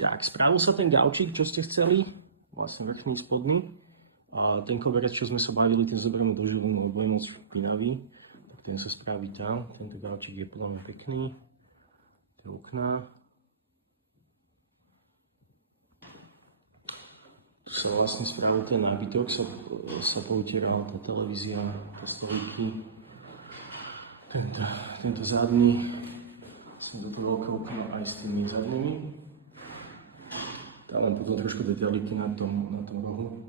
Tak, spravil sa ten gaučík, čo ste chceli, vlastne vrchný, spodný. A ten koberec, čo sme sa bavili, ten zoberieme do žilinu, lebo je moc špinavý. Tak ten sa spraví tam. Tento gaučík je podľa mňa pekný. Tie okná. Tu sa vlastne spravil ten nábytok, sa poutieral tá televízia, stolíky. Tento zadný, som do toho veľké okno aj s tými zadnými. Tam len potom trošku detailiky na tom rohu.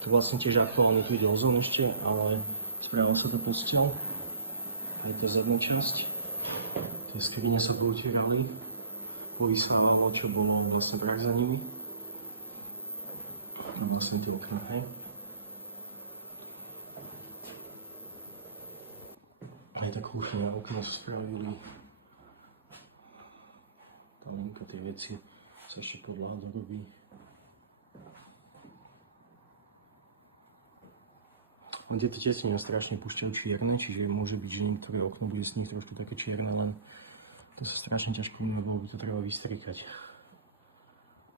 To vlastne tiež aktuálne tu ide ozón ešte, ale spravila sa tá posteľ. Je to zadná časť. Tie skrine sa poutierali. Povysávalo, čo bolo vlastne prach za nimi. A vlastne tie okná, hej. Aj tá kuchyňa, okná sa spravili. Tá linka, tie veci sa ešte podľa dorobí. Len tieto tesniny strašne púšťajú čierne, čiže môže byť, že niektoré okno bude z nich trošku také čierne, len to sa strašne ťažko umie, lebo by to treba vystrikať.